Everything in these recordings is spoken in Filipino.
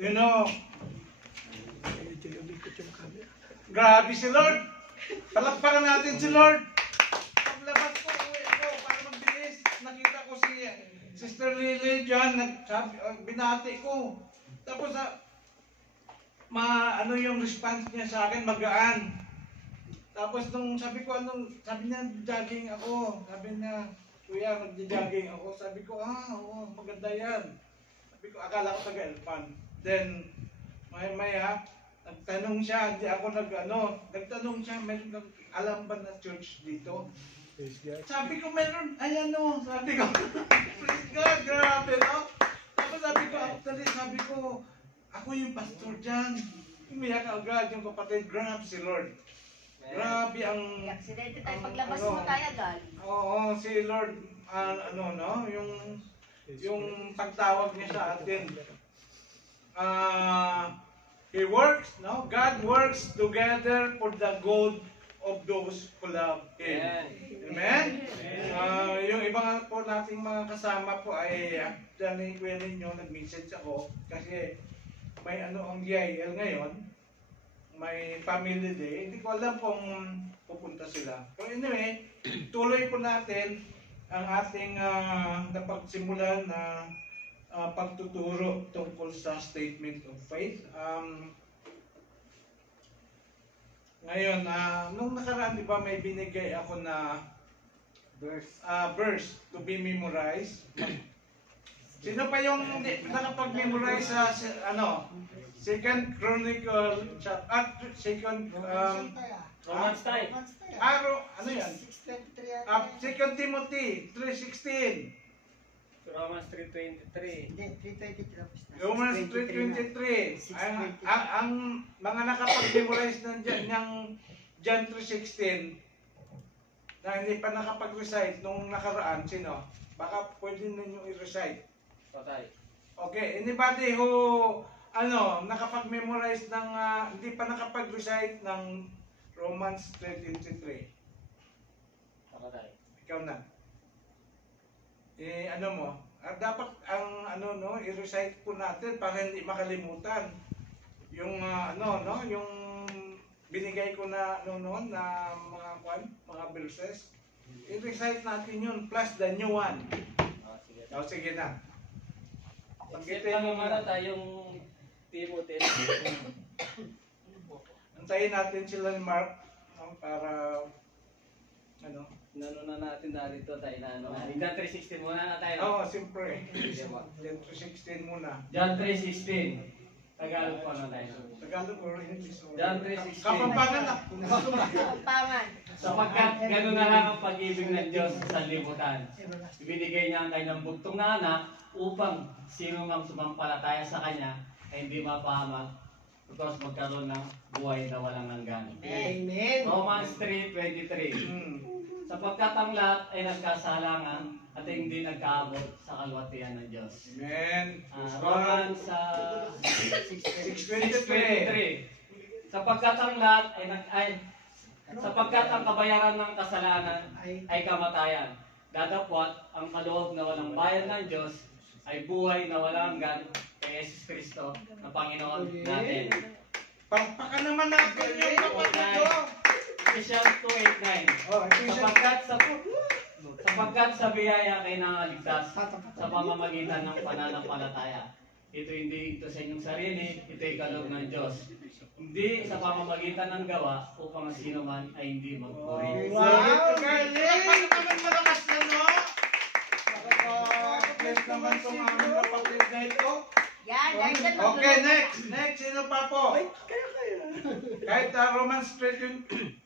You know, grabe si Lord. Palakpakan natin si Lord. Paglabas ko, uwi ako para magbilis. Nakita ko si Sister Lily dyan, binati ko. Tapos ano yung response niya sa akin, magaan. Tapos nung sabi ko, sabi niya, jogging ako. Sabi niya, kuya, nagja-jogging ako. Sabi ko, oo, maganda yan. Sabi ko, akala ko taga-Elpan. Then, maya-maya, nagtanong siya, hindi ako nagtanong siya, meron kang alam ba na church dito? Sabi ko, meron, ayan o, sabi ko, praise God, grabe, no? Tapos sabi ko, ako yung pastor dyan. Umiyak agad yung kapatid, grabe si Lord. Grabe ang... Aksidente tayo, paglabas mo tayo agad. Oo, si Lord, yung pagtawag niya sa atin. He works, no? God works together for the good of those who love Him. Amen? Yung ibang po nating mga kasama po ay actually kuya ninyo, nag-message ako kasi may ang DIL ngayon, may family day. Hindi ko alam kung pupunta sila. Pero anyway, tuloy po natin ang ating napagsimulan na pagtuturo tungkol sa statement of faith. Ngayon, nung nakaraan, di ba, may binigay ako na verse to be memorized. Sino pa yung nakapag-memorize sa Second Chronicle, Romans tayo. Ano yan? Second Timothy 3:16. Romans 3:23. Romans 3:23. Ang mga nakapag-memorize ng John 3:16 na hindi pa nakapag-recite nung nakaraan, sino? Baka pwede ninyo i-recite. Patay. Okay, anybody who nakapag-memorize ng hindi pa nakapag-recite ng Romans 3:23. Patay. Ikaw na. Dapat ang i-recite po natin para hindi makalimutan. Yung yung binigay ko na na mga verses. I-recite natin yun plus the new one. Sige na. Except na tayong Timothy. Antayin natin sila ni Mark para Nano na natin narito tayo na John 3:16 muna na tayo. Oo, siyempre. John 3:16 muna. John 3:16. Tagalog po na tayo. Tagalog or English? John 3:16. Kapampangan na. Kapampangan. Sapagkat gano'n na lang ang pag-ibig ng Diyos sa libutan. Ibinigay niya ang kanyang bugtong na anak upang sino mang sumampalataya sa kanya ay hindi mapahamak because magkaroon ng buhay na walang hanggan. Amen. Romans 3:23. Sapagkat ang lahat ay nagkasalangan at hindi nagkaabot sa kalwatian ng Diyos. Amen. Romans 6:23. Sapagkat ang lahat sapagkat ang kabayaran ng kasalanan ay kamatayan. Dadapot ang kaloob na walang bayan ng Diyos ay buhay na walang hanggan kay Jesus Kristo na Panginoon natin. Pampakan naman natin yung kapatid ko. Ephesians 2:8-9. Sapagkat sa biyaya kay nangaligtas sa pamamagitan ng pananampalataya. Hindi ito sa inyong sarili, ito ay kaloob ng Diyos. Hindi sa pamamagitan ng gawa upang sino man ay hindi magpuri. Wow! Galing! Naman malakas na, no? Nakaka-bless naman itong aming kapatid na ito. Yan, okay, next. Sino pa po? Kahit Romans 6:23.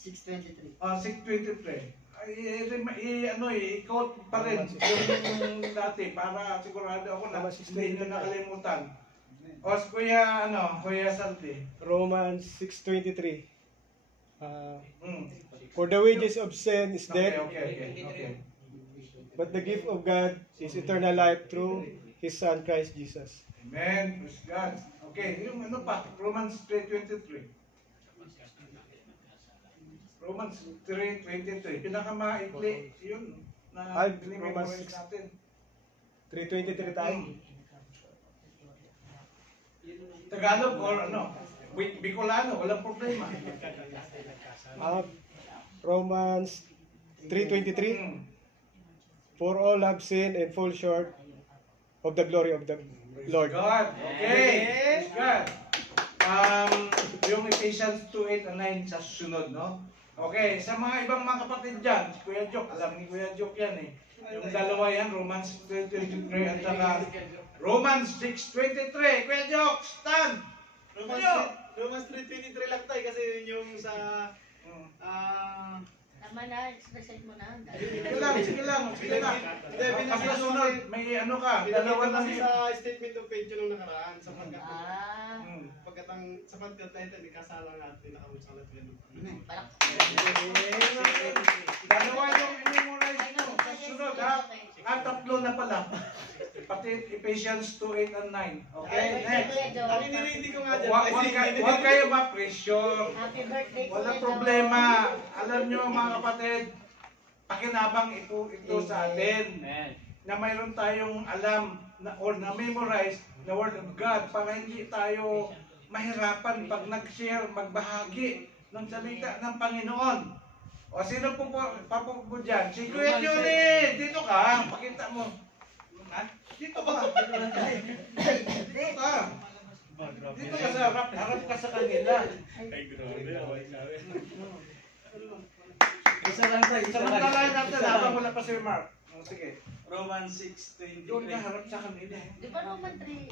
6:23. I-quote pa rin yung dati para sigurado ako na hindi nyo nakalimutan. Kuya Saldi. Romans 6:23. For the wages of sin is death, Okay. but the gift of God is eternal life through His Son Christ Jesus. Amen. Praise God. Okay, yung Romans 3:23. Romans 3:23. Pinakamaikli yun na Romans natin. 3:23 tayo. Tagalog or ano, Bicolano, walang problema. Romans 3:23. Hmm. For all have sinned and fall short of the glory of the Lord. God. Okay. Praise God. Yung Ephesians 2:8 and 9 sa susunod, no? Okay, sa mga ibang mga kapatid dyan, si Kuya Jok, alam ni Kuya Jok yan eh. Yung dalawa yan, Romans 3:23 at saka Romans 6:23. Kuya Jok, stand! Romans 3:23 lang tayo kasi yun yung sa Tama na, expression mo na. Sige lang, sige lang, sige lang. Hindi, Pag nasunod, may ano ka, dalawa lang kasi sa statement of faith yun nung nakaraan sapagkat Hmm. sapagkat tayo tayo kasala natin nakamusang natin. Balak. Dalawa yung memorize mo. Sa sunod ha. Tatlo na pala. Pati Ephesians 2:8 and 9. Okay, next. Ang inirindi ko nga dyan. Huwag kayo ma-pressure. Happy birthday po. Walang problema. Alam nyo mga kapatid, pakinabang ito sa atin Amen. na mayroon tayong alam na, or na-memorize the Word of God para hindi tayo mahirapan pag nag-share, magbahagi ng salita ng Panginoon. O sino po papupo dyan? Si Kuya Johnny! Dito ka! Pakita mo. Ha? Dito ka! Dito ka! Dito ka sa harap. Harap ka sa kanila. Isa lang tayo, isa lang. Samantalahan natin habang wala pa si Mark. O, sige. Romans Doon ka 6:23. harap sa kanila. Di ba Roman 3?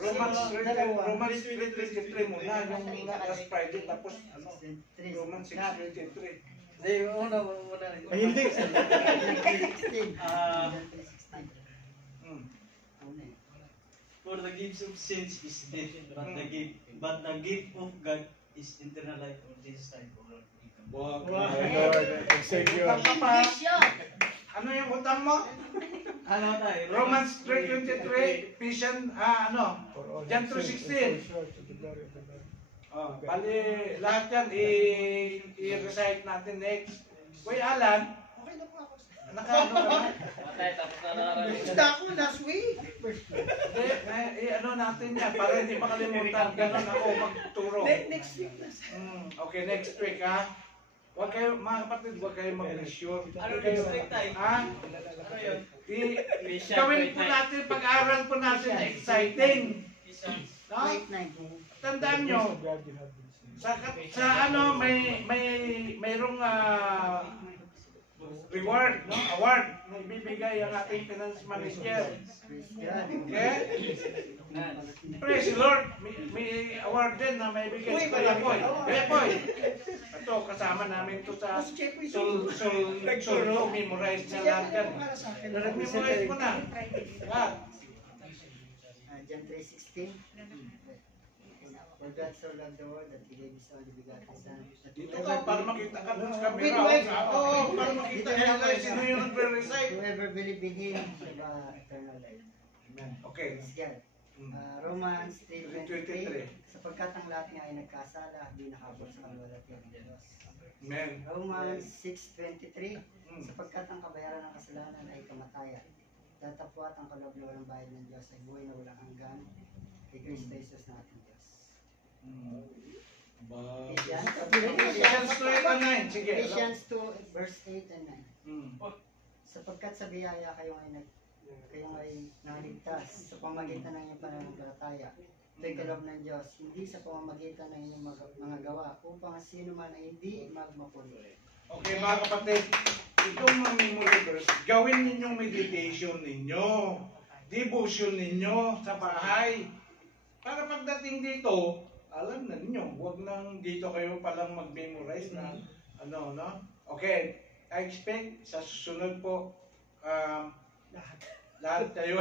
Romans 3:23 muna. Yung last Friday. Tapos ano? Romans 6:23. Hindi, una. Ay, hindi. Hmm. For the gift of sins is death, but the gift of God is eternal life for Jesus Christ. Wow. My Lord and Savior. Utang ka pa. Vision. Ano yung utang mo? Ano tayo? Romans 3:23, Ephesians, For all John have sinned 2:16. and fall short of the glory of the Lord. Bali, lahat yan, i-recite natin next. Kuya Alan, nakaano ka na? Patay, tapos na nararamit. Gusto ako last week. Hindi, ano natin yan, para hindi makalimutan. Ganon ako magturo. Next week na. Okay, next week ha. Huwag kayo, mga kapatid, huwag kayo mag-pressure. Ano next week tayo? Ha? Ano yun? Gawin po natin, pag-aaral po natin na exciting. No? Tandaan nyo, God you have been saved. sa ano, mayroong reward, no? Award na ibibigay ang ating finance manager. Okay? Praise the Lord. May award din na may bigay sa Kuya Boy. Kuya Boy. Ito, kasama namin to sa Sul memorize na lahat yan. Memorize mo na. Lahat. John 3:16. For God so loved the world that He gave His only begotten Son. Dito ka, para makita ka dun sa camera. Oo, para makita nila sino yung nagre-recite. Whoever believe in Him shall have eternal life. Okay. Praise God. Romans 3:23. Sapagkat ang lahat nga ay nagkasala, di nakabot sa kaluwalhati ng Diyos. Amen. Romans 6:23. Mm. Sapagkat ang kabayaran ng kasalanan ay kamatayan. Datapwat ang kaloob na walang bayad ng Diyos ay buhay na walang hanggan kay Kristo Jesus na ating Diyos. Ephesians 2:8-9. Sige. Ephesians 2 verse 8 and 9. Mm. Sapagkat sa biyaya kayo ay naligtas sa pamamagitan ng inyong pananampalataya. Ito'y kaloob ng Diyos, hindi sa pamamagitan ng inyong mga gawa, upang sino man ay hindi magmapuri. Okay mga kapatid, itong mga memory verse, gawin ninyong meditation ninyo, devotion ninyo sa bahay. Para pagdating dito, alam na ninyo, huwag nang dito kayo palang mag-memorize na ano, no? Okay, I expect sa susunod po, lahat kayo.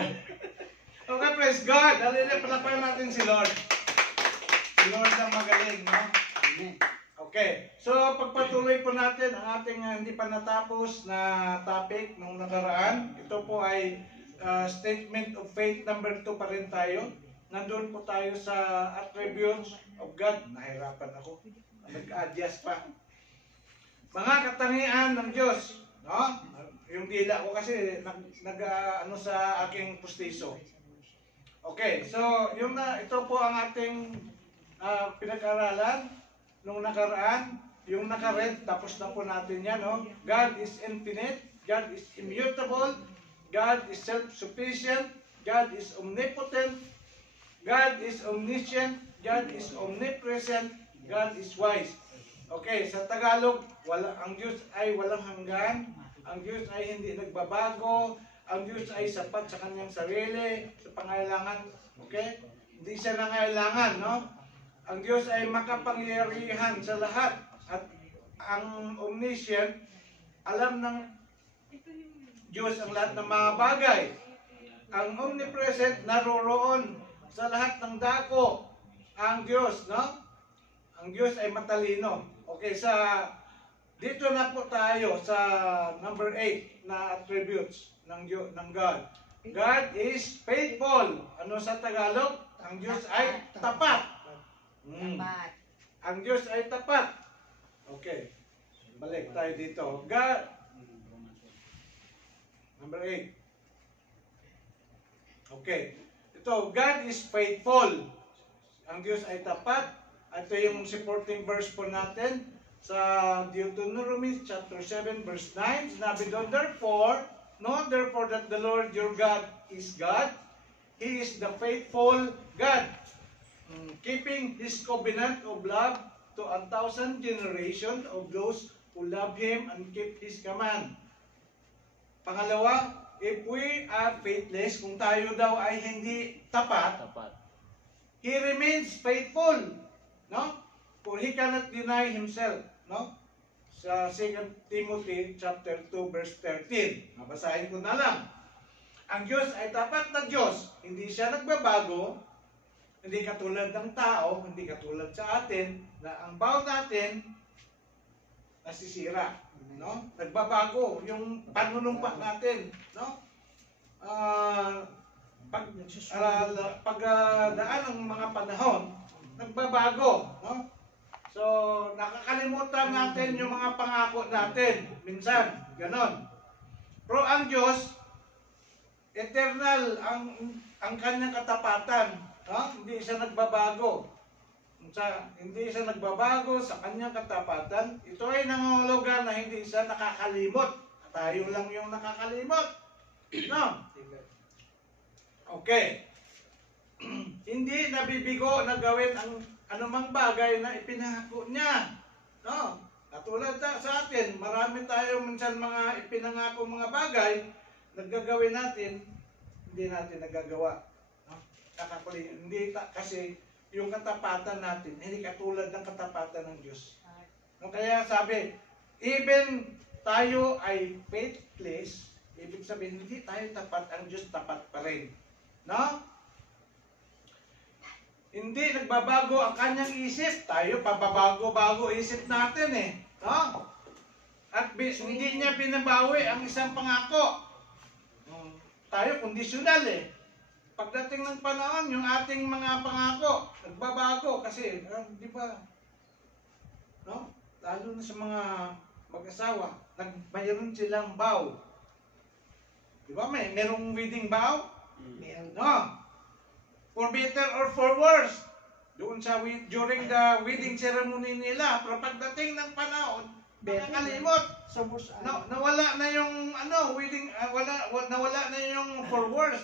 Okay, praise God! Hallelujah, palapayan natin si Lord. Si Lord ang magaling, no? Amen. Okay, so pagpatuloy po natin ang ating hindi pa natapos na topic nung nakaraan. Ito po ay statement of faith number 2 pa rin tayo. Nandun po tayo sa attributes of God. Nahirapan ako. Nag-adjust pa. Mga katangian ng Diyos. No? Yung dila ko kasi ano sa aking pustiso. Okay, so ito po ang ating pinag-aralan nung nakaraan. Yung naka-red, tapos na po natin yan. No? God is infinite, God is immutable, God is self-sufficient, God is omnipotent, God is omniscient, God is omnipresent, God is wise. Okay, sa Tagalog, ang Diyos ay walang hanggan, ang Diyos ay hindi nagbabago, ang Diyos ay sapat sa kanyang sarili, sa pangailangan. Okay? Hindi siya nangailangan, no? Ang Diyos ay makapangyarihan sa lahat. At ang omniscient, alam ng Diyos ang lahat ng mga bagay. Ang omnipresent, naroroon sa lahat ng dako. Ang Diyos, no? Ang Diyos ay matalino. Okay, dito na po tayo sa number 8 na attributes ng God. God is faithful. Ano sa Tagalog? Ang Diyos ay tapat. Tapat. Ang Diyos ay tapat. Okay. Balik tayo dito. God. Number 8. Okay. Ito, God is faithful. Ang Diyos ay tapat. Ito yung supporting verse po natin sa Deuteronomy chapter 7 verse 9. Sinabi doon, know therefore that the Lord your God is God. He is the faithful God, keeping His covenant of love to 1,000 generations of those who love Him and keep His command. Pangalawa, if we are faithless, kung tayo daw ay hindi tapat, He remains faithful, no? For He cannot deny Himself, no? Sa 2 Timothy chapter 2 verse 13. Mabasahin ko na lang. Ang Diyos ay tapat na Diyos, hindi siya nagbabago. Hindi katulad ng tao, hindi katulad sa atin, na ang bao natin nasisira, no? Nagbabago yung panunumpa natin, no? Pagdaan ng mga panahon, nagbabago, no? So, nakakalimutan natin yung mga pangako natin, minsan, ganon. Pero ang Diyos, eternal ang kanyang katapatan. Hindi siya nagbabago. Hindi siya nagbabago sa kanyang katapatan. Ito ay nangangahulugan na hindi siya nakakalimot. Tayo lang yung nakakalimot. No? Okay. Hindi nabibigo na gawin ang anumang bagay na ipinangako niya. No? Katulad sa atin, marami tayo minsan mga ipinangako mga bagay, naggagawin natin, hindi natin nagagawa. Kasi yung katapatan natin, hindi katulad ng katapatan ng Diyos. No, kaya sabi, even tayo ay faithless, ibig sabihin, hindi tayo tapat, ang Diyos tapat pa rin. No? Hindi nagbabago ang kanyang isip, tayo pababago-bago isip natin eh. No? At hindi niya binabawi ang isang pangako. Tayo kondisyonal eh. Pagdating ng panahon, yung ating mga pangako, nagbabago kasi, di ba? No? Lalo na sa mga mag-asawa, mayroon silang vow. Di ba? Merong wedding vow? No? For better or for worse. Doon during the wedding ceremony nila, pero pagdating ng panahon, nakakalimot. Nawala na yung wedding, nawala na yung for worse.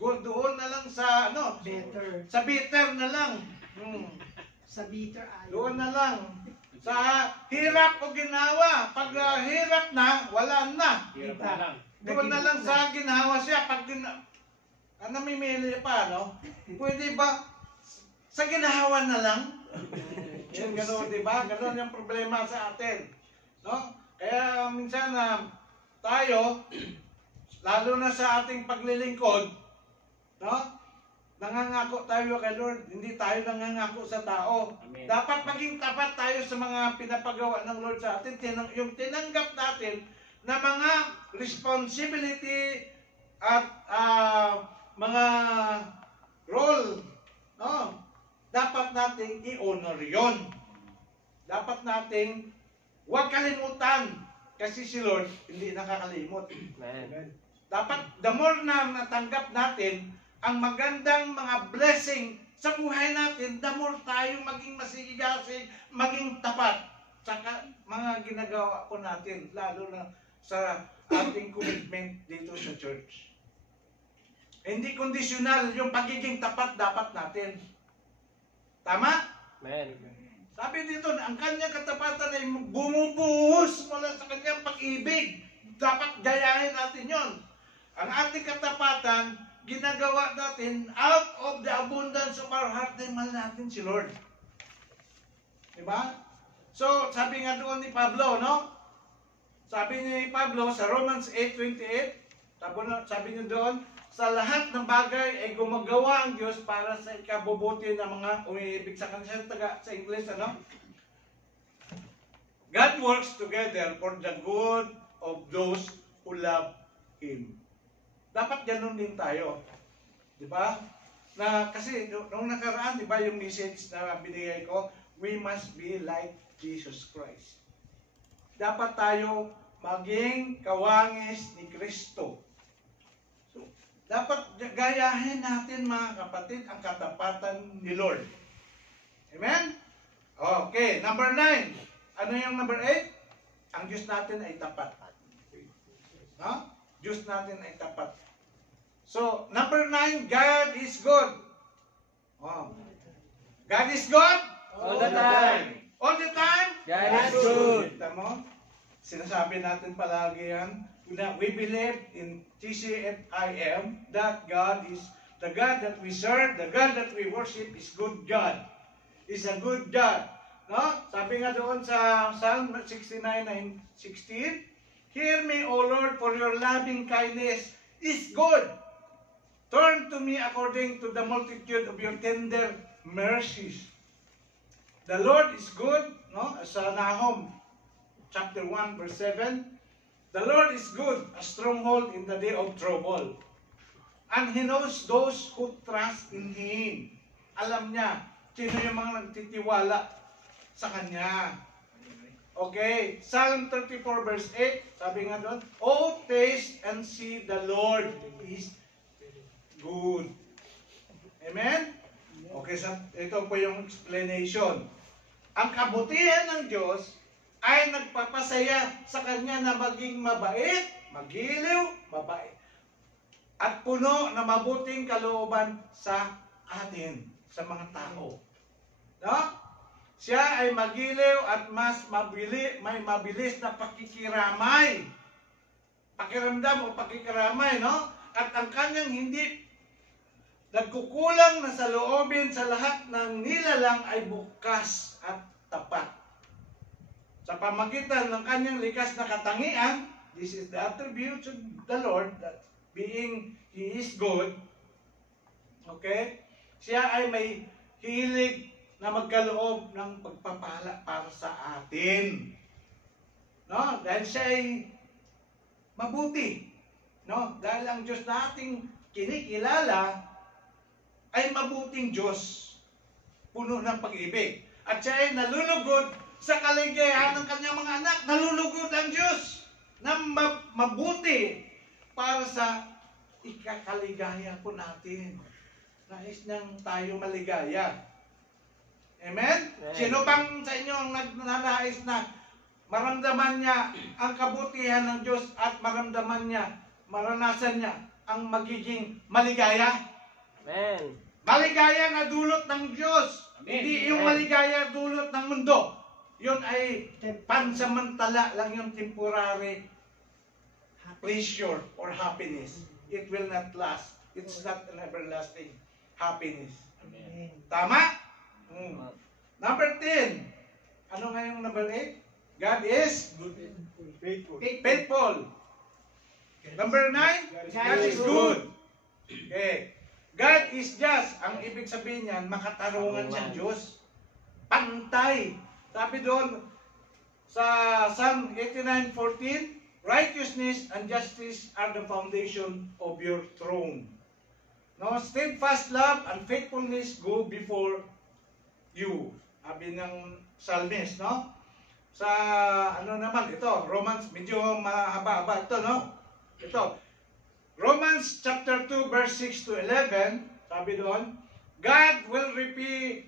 Doon na lang sa Better. sa bitter na lang. Sa bitter ayaw. Doon na lang. Sa hirap o ginawa. Pag hirap na, wala na. Doon na lang sa ginawa siya. Pag namimili pa, no? Pwede ba sa ginawa na lang? Yung gano'n, di ba? Gano'n yung problema sa atin. No? Kaya minsan tayo, lalo na sa ating paglilingkod, no? Nangangako tayo kay Lord, hindi tayo nangangako sa tao. Amen. Dapat maging tapat tayo sa mga pinapagawa ng Lord sa atin. Yung tinanggap natin na mga responsibility at mga role, no? Dapat nating i-honor yon. Dapat nating huwag kalimutan. Kasi si Lord hindi nakakalimot. Amen. Dapat, the more na natanggap natin ang magandang mga blessing sa buhay natin, the more tayong maging masigasig, maging tapat sa mga ginagawa po natin, lalo na sa ating commitment dito sa church. Hindi conditional yung pagiging tapat dapat natin. Tama? Amen. Sabi dito, ang kanyang katapatan ay bumubuhos mula sa kanyang pag-ibig. Dapat gayahin natin yon. Ang ating katapatan, ginagawa natin out of the abundance of our heart, dahil mahal natin si Lord. Diba? So, sabi nga doon ni Pablo, no? Sabi ni Pablo sa Romans 8:28, sabi niya doon, sa lahat ng bagay ay gumagawa ang Diyos para sa ikabubuti ng mga umiibig sa kanya. Sa English, ano? God works together for the good of those who love Him. Dapat ganun din tayo. Di ba? Na, kasi nung nakaraan, di ba yung message na binigay ko, we must be like Jesus Christ. Dapat tayo maging kawangis ni Kristo. So, dapat gayahin natin mga kapatid ang katapatan ni Lord. Amen? Okay, number 9. Ano yung number 8? Ang Diyos natin ay tapat. No? Diyos natin ay tapat. So, number 9, God is good. Oh. God is good? All the time. All the time? God is good. Kita mo? Sinasabi natin palagi yan. We believe in TCFIM that God is the God that we serve, the God that we worship is good God. Is a good God. No? Sabi nga doon sa Psalm 69:16, hear me, O Lord, for your loving kindness is good. Turn to me according to the multitude of your tender mercies. The Lord is good, no? Sa Nahum chapter 1 verse 7, the Lord is good, a stronghold in the day of trouble. And He knows those who trust in Him. Alam niya sino yung mga nagtitiwala sa Kanya. Okay, Psalm 34 verse 8, sabi nga doon, oh, taste and see the Lord is good. Amen? Okay, so ito po yung explanation. Ang kabutihan ng Diyos ay nagpapasaya sa Kanya na maging mabait, magiliw, mabait, at puno na mabuting kalooban sa atin, sa mga tao. No? Siya ay magiliw at mas may mabilis na pakikiramay. Pakiramdam o pakikiramay, no? At ang Kanyang hindi nagkukulang na sa loobin sa lahat ng nilalang ay bukas at tapat. Sa pamagitan ng Kanyang likas na katangian, this is the attribute of the Lord, that being He is good, okay? Siya ay may hilig na magkaloob ng pagpapala para sa atin. No? Dahil siya ay mabuti. No? Dahil ang Diyos na ating kinikilala ay mabuting Diyos, puno ng pag-ibig. At siya ay nalulugod sa kaligayahan ng kanyang mga anak. Nalulugod ang Diyos na mabuti para sa ikakaligaya po natin. Nais niyang tayo maligaya. Amen? Sino bang sa inyo ang nagnanais na maramdaman niya ang kabutihan ng Diyos at maramdaman niya, maranasan niya ang magiging maligaya? Amen. Maligaya na dulot ng Diyos. Amen. Hindi yung maligaya dulot ng mundo. Yun ay pansamantala lang, yung temporary pleasure or happiness. It will not last. It's not an everlasting happiness. Amen. Tama? Number 10. Ano nga yung number 8? God is Faithful. faithful. Number 9, God is good. Okay. God is just. Ang ibig sabihin niyan, makatarungan siyang Diyos. Pantay. Sabi doon sa Psalm 89:14, righteousness and justice are the foundation of your throne. No, steadfast love and faithfulness go before you. Sabi ng psalmist, no? Sa ano naman ito, Romans, medyo mahaba-haba ito, no? Ito, Romans chapter 2 verse 6 to 11, sabi doon, God will repay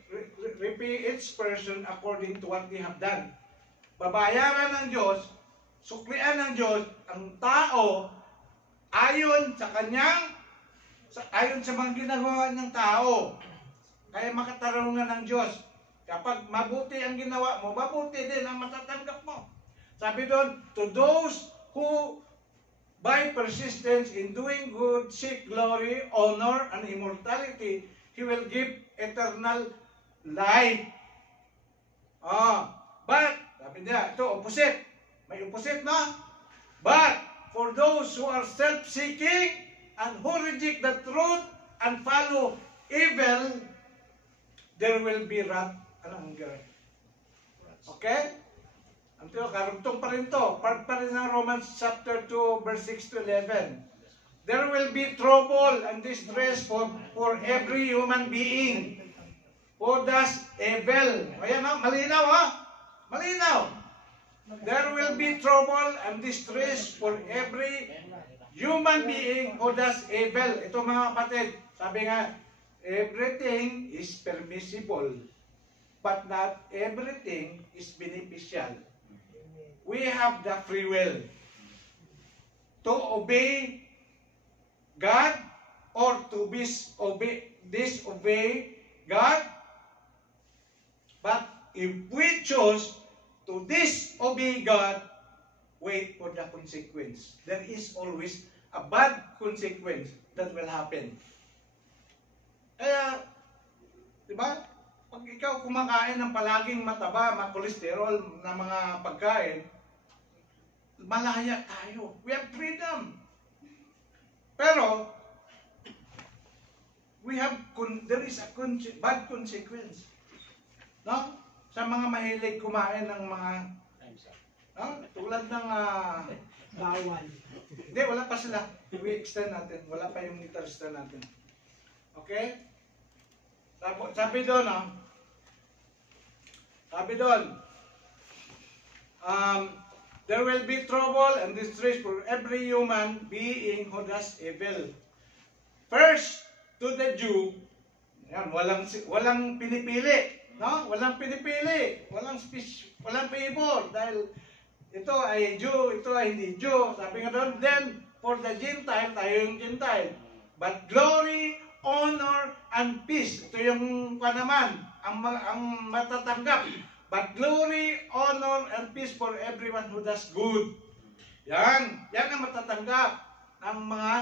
each person according to what they have done. Babayaran ng Diyos, suklian ng Diyos ang tao ayon sa mga ginagawa ng tao. Kaya makatarungan ng Diyos. Kapag mabuti ang ginawa mo, mabuti din ang matatanggap mo. Sabi doon, to those who by persistence in doing good seek glory, honor, and immortality, He will give eternal life. But, sabi niya, ito, opposite. May opposite na. But, for those who are self-seeking and who reject the truth and follow evil, there will be wrath and anger. Okay? Ito, karugtong pa rin to. Part pa rin ng Romans chapter 2, verse 6 to 11. There will be trouble and distress for every human being who does evil. Ayan o, malinaw ha? Malinaw. There will be trouble and distress for every human being who does evil. Ito mga kapatid, sabi nga, everything is permissible, but not everything is beneficial. We have the free will to obey God or to disobey God. But if we choose to disobey God, wait for the consequence. There is always a bad consequence that will happen. Kaya, di ba? Pag ikaw kumakain ng palaging mataba, makolesterol na mga pagkain, malaya tayo. We have freedom. Pero, there is a bad consequence. No? Sa mga mahilig kumain ng mga, no? Tulad ng, Bawal. hindi, wala pa sila. I-extend natin. Wala pa yung extend natin. Okay? Sabi doon, there will be trouble and distress for every human being who does evil. First, to the Jew, yan, walang pinipili, no? Walang pinipili, walang favor, dahil ito ay Jew, ito ay hindi Jew. Sabi nga doon, then for the Gentile, tayo yung Gentile. But glory, honor, and peace. Ito yung naman, ang matatanggap. But glory, honor, and peace for everyone who does good. Yan ang matatanggap ng mga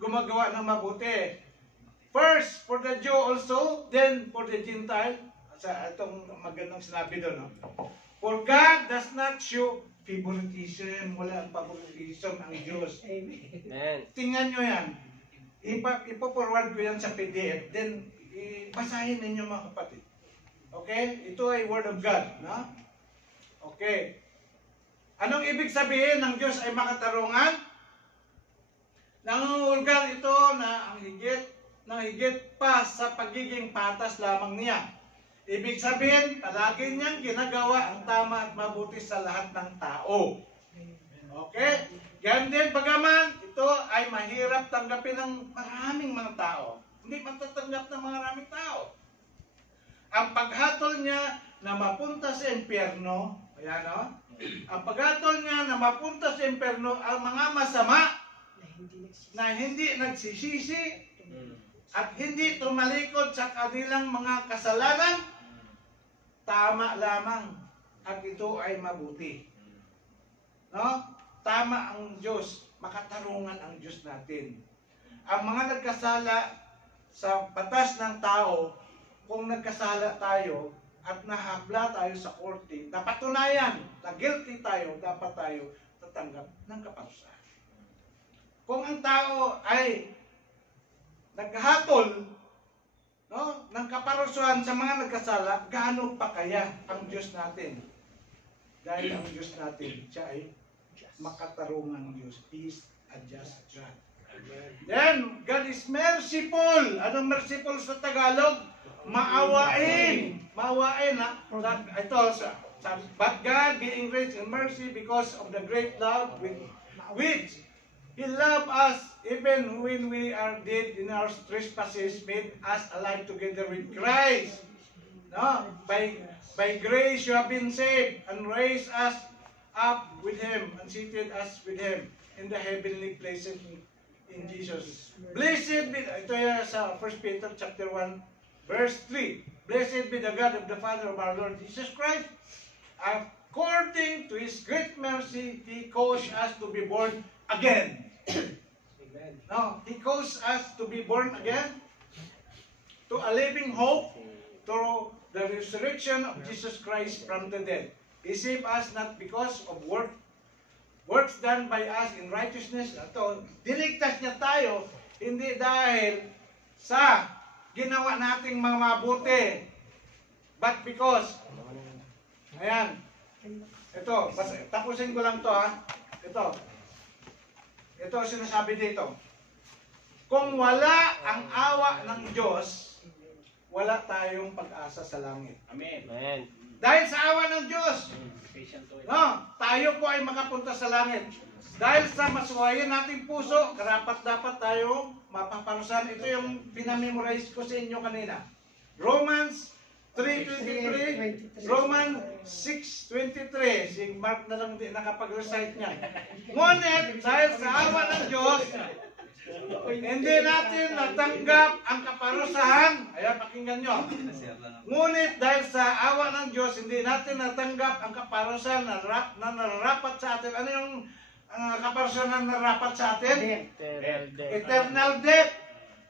gumagawa ng mabuti. First, for the Jew also, then for the Gentile. Sa itong magandang sinabi doon. For God does not show favoritism. Wala ang favoritism ang Diyos. Amen. Tingnan nyo yan. Ipo-forward ko yan sa PDF. Then, basahin ninyo mga kapatid. Okay? Ito ay Word of God. No? Okay. Anong ibig sabihin ng Diyos ay makatarungan? Nangungulgan ito na ang higit pa sa pagiging patas lamang niya. Ibig sabihin, palagi niyang ginagawa ang tama at mabuti sa lahat ng tao. Okay? Yan din, bagaman, ito ay mahirap tanggapin ng maraming mga tao. Hindi matatanggap ng maraming tao. Ang paghatol niya na mapunta sa impyerno, ayan o, ang paghatol niya na mapunta sa impyerno, ang mga masama na hindi nagsisisi at hindi tumalikod sa kanilang mga kasalanan, tama lamang at ito ay mabuti. No? Tama ang Diyos, makatarungan ang Diyos natin. Ang mga nagkasala sa batas ng tao, kung nagkasala tayo at nahabla tayo sa korte, napatunayan na guilty tayo, dapat tayo tatanggap ng kaparusahan. Kung ang tao ay naghatol, no, ng kaparusahan sa mga nagkasala, gaano pa kaya ang Diyos natin? Dahil ang Diyos natin, siya ay makatarungang Diyos. He is a just God. Then, God is merciful. Anong merciful sa Tagalog? Maawain. Maawain, ha? Ito, but God being rich in mercy because of the great love with which He loved us even when we are dead in our trespasses, made us alive together with Christ. No? By grace you have been saved, and raised us up with Him, and seated us with Him in the heavenly places in Jesus. Blessed be, ito yan sa 1 Peter chapter 1, verse 3. Blessed be the God of the Father of our Lord Jesus Christ. According to His great mercy, He caused us to be born again. No, He caused us to be born again to a living hope through the resurrection of Jesus Christ from the dead. He saved us not because of works done by us in righteousness. Ito, diligtas niya tayo, hindi dahil sa ginawa nating mga mabuti, but because, ayan, ito, tapusin ko lang to ha, ito sinasabi dito, kung wala ang awa ng Diyos, wala tayong pag-asa sa langit. Amen. Amen. Dahil sa awa ng Diyos, no, tayo po ay makapunta sa langit. Dahil sa masuwayan nating puso, karapat dapat tayong mapaparusahan. Ito yung pinamemorize ko sa inyo kanina. Romans 3:23, Romans 6:23. Si Mark na lang di nakapag-recite niya. Ngunit, dahil sa awa ng Diyos, hindi natin natanggap ang kaparusahan. Ayan, pakinggan nyo. Ngunit dahil sa awa ng Diyos, hindi natin natanggap ang kaparusahan na nararapat sa atin. Ano yung kaparusahan na nararapat sa atin? Eternal death.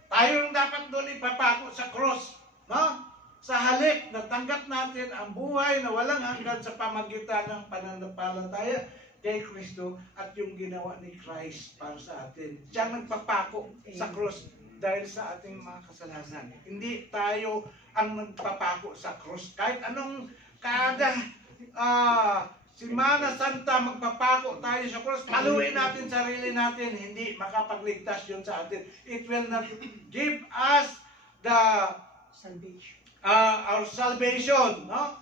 Tayo yung dapat doon ipapako sa cross. No? Sa halip, natanggap natin ang buhay na walang hanggan sa pamagitan ng pananampalataya kay Kristo at yung ginawa ni Christ para sa atin. Siya nagpapako sa cross dahil sa ating mga kasalanan. Hindi tayo ang nagpapako sa cross. Kahit anong kada Semana Santa magpapako tayo sa cross, paluin natin sarili natin, hindi makapagligtas yun sa atin. It will not give us the our salvation, no?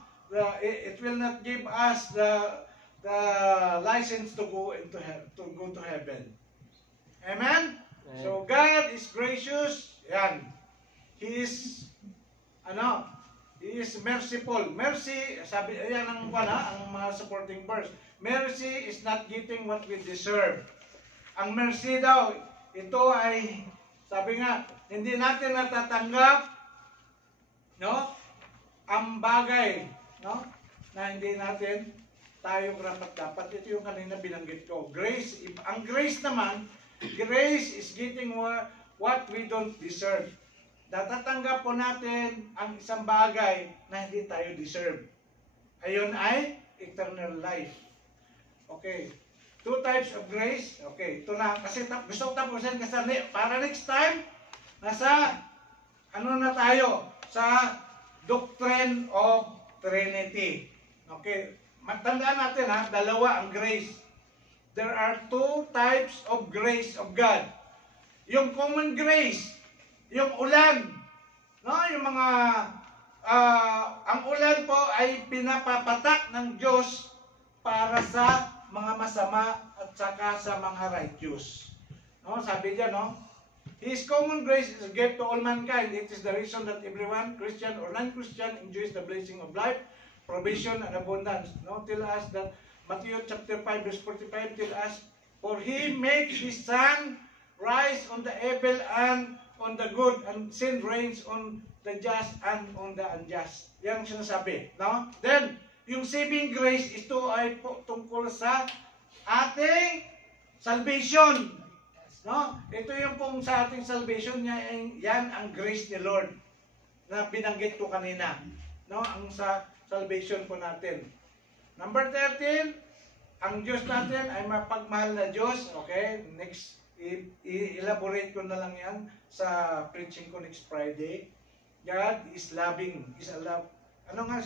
It will not give us the license to go to heaven. Amen? So God is gracious. Yan. He is He is merciful. Mercy, sabi ayan ang mga supporting verse. Mercy is not getting what we deserve. Ang mercy daw, ito ay sabi nga, hindi natin natatanggap ang bagay, na hindi natin tayo dapat. Ito yung kanina binanggit ko. Grace, ang grace naman, grace is getting what we don't deserve. Natatanggap po natin ang isang bagay na hindi tayo deserve. Ayun ay eternal life. Okay. 2 types of grace. Okay. Ito na. Kasi gusto ko tapusin kasi para next time, nasa na tayo? Sa doctrine of Trinity. Okay. Matandaan natin dalawa ang grace. There are 2 types of grace of God. Yung common grace, yung ulan, yung mga ang ulan po ay pinapapatak ng Diyos para sa mga masama at saka sa mga righteous. Sabi diyan, His common grace is a gift to all mankind. It is the reason that everyone, Christian or non-Christian, enjoys the blessing of life, provision, and abundance. Tell us that Matthew chapter 5 verse 45 tell us, for He makes His sun rise on the evil and on the good, and send rains on the just and on the unjust. Yan ang sinasabi. Then, yung saving grace, ito ay tungkol sa ating salvation. Ito yung pong sa ating salvation, yan ang grace ni Lord na binanggit ko kanina. Ang sa salvation po natin. Number 13, ang Diyos natin ay mapagmahal na Diyos. Okay, next, i-elaborate ko na lang yan sa preaching ko next Friday. God is loving, is a love. Ano nga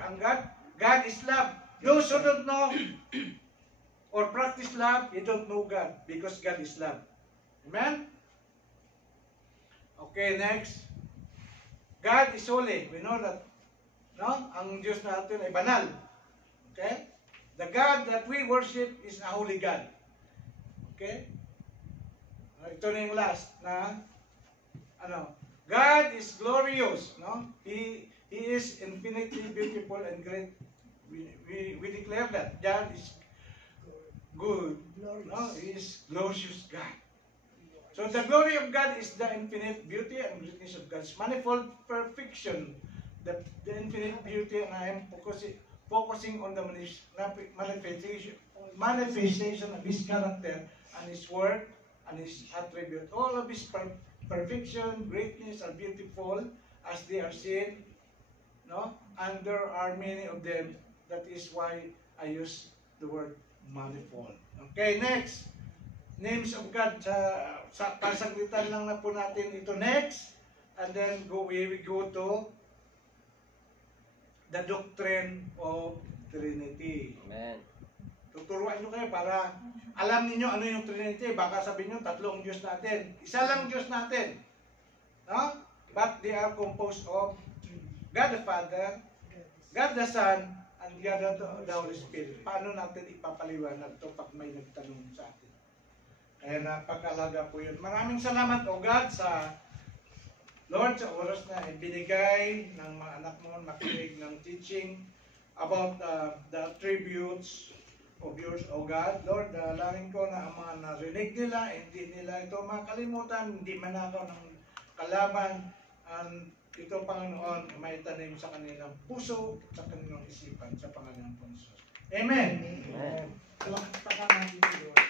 ang God? God is love. Those who don't know or practice love, you don't know God because God is love. Amen? Okay, next. God is holy. We know that. Ang Diyos natin ay banal. Okay? The God that we worship is a holy God. Okay? Ito na yung last na ano, God is glorious, no? He is infinitely beautiful and great. We declare that God is good, no? He is glorious God. So the glory of God is the infinite beauty and greatness of God's manifold perfection. The infinite beauty, and I am focusing on the manifestation of His character and His word and His attribute. All of His perfection, greatness are beautiful as they are seen, no? And there are many of them. That is why I use the word manifold. Okay, next. Names of God. Sa kasaglitan lang na po natin ito next. And then we go to the doctrine of Trinity. Amen. Tuturuan nyo kayo para alam niyo ano yung Trinity. Baka sabihin nyo, tatlong Diyos natin. Isa lang Diyos natin. No? But they are composed of God the Father, God the Son, and God the Holy Spirit. Paano natin ipapaliwanag ito pag may nagtanong sa atin? Kaya napakalaga po yun. Maraming salamat, O God, sa Lord, sa oras na ibinigay ng mga anak mo makinig ng teaching about the attributes of yours, O God. Lord, dalangin ko na ang mga narinig nila, hindi nila ito makalimutan, hindi manakaw ng kalaban, and ito, Panginoon, may tanim sa kanilang puso, sa kanilang isipan, sa pangalan ng Panginoon. Amen. Amen. Salamat pa natin, Lord.